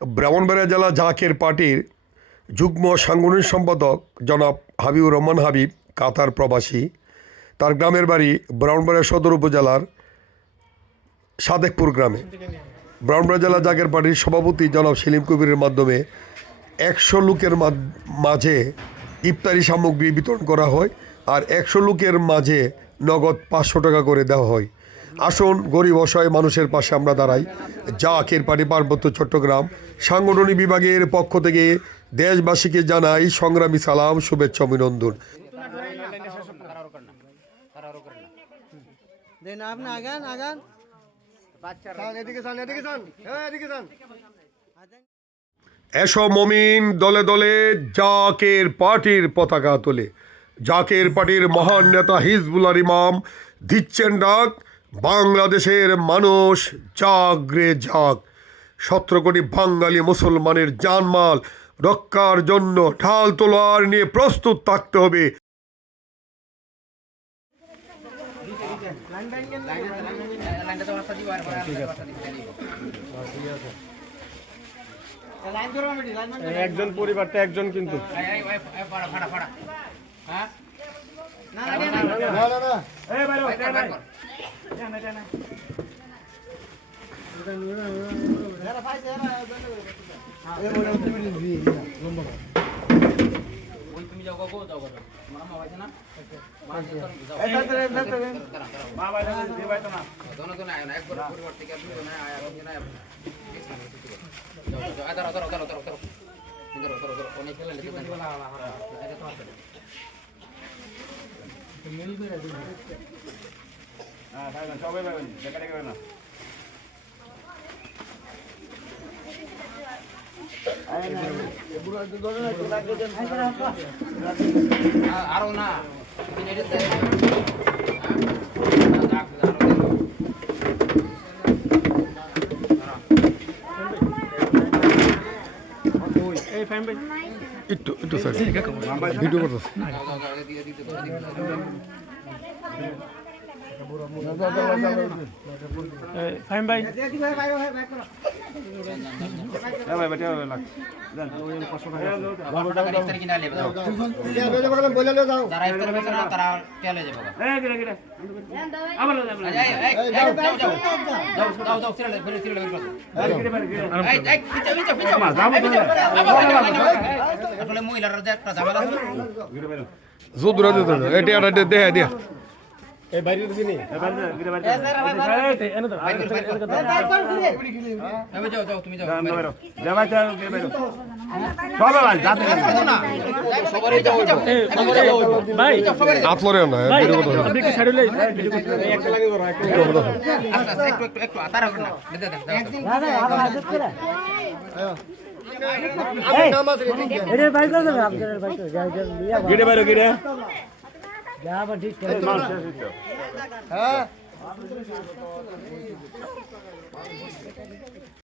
ব্রাহ্মণবাড়িয়া জেলা জাকের পার্টির যুগ্ম সাংগঠনিক সম্পাদক জনাব হাবিবুর রহমান হাবিব কাতার প্রবাসী। তার গ্রামের বাড়ি ব্রাহ্মণবাড়িয়া সদর উপজেলার সাদেকপুর গ্রামে। ব্রাহ্মণবাড়িয়া জেলা জাকের পার্টির সভাপতি জনাব সেলিম কবিরের মাধ্যমে 100 লোকের মাঝে ইফতারি সামগ্রী বিতরণ করা হয়, আর 100 লোকের মাঝে নগদ 500 টাকা করে দেওয়া হয়। আসুন গরিব অসহায় মানুষের পাশে আমরা দাঁড়াই। জাকের পার্টি পার্বত্য চট্টগ্রাম সাংগঠনিক বিভাগের পক্ষ থেকে দেশবাসীকে জানাই সংগ্রামী সালাম, শুভেচ্ছা, অভিনন্দন। এসো মমিন দলে দলে জাকের পার্টির পতাকা তোলে। জাকের পার্টির মহান নেতা হিজবুল্লাহর ইমাম দিচ্ছেন ডাক, বাংলাদেশের মানুষ জাগরে জাগ। 17 কোটি বাঙালি মুসলমানের জানমাল রক্ষার জন্য ঢাল তলোয়ার নিয়ে প্রস্তুত থাকতে হবে। একজন পরিবারটা একজন কিন্তু আরো না একটু একটু স্যার ভিডিও করতেছে। ফাহিম ভাই মহিলার একটা ঝামেলা জোদরা দিতে এটা দেখা দিয়া এই বাইরে তো চিনি তুমি যাও ভাই আতলরে না ভিডিও করতেছে। আপনি কি ছাড়লে একটু তারা না গিরে বাইরে গিরে হ্যাঁ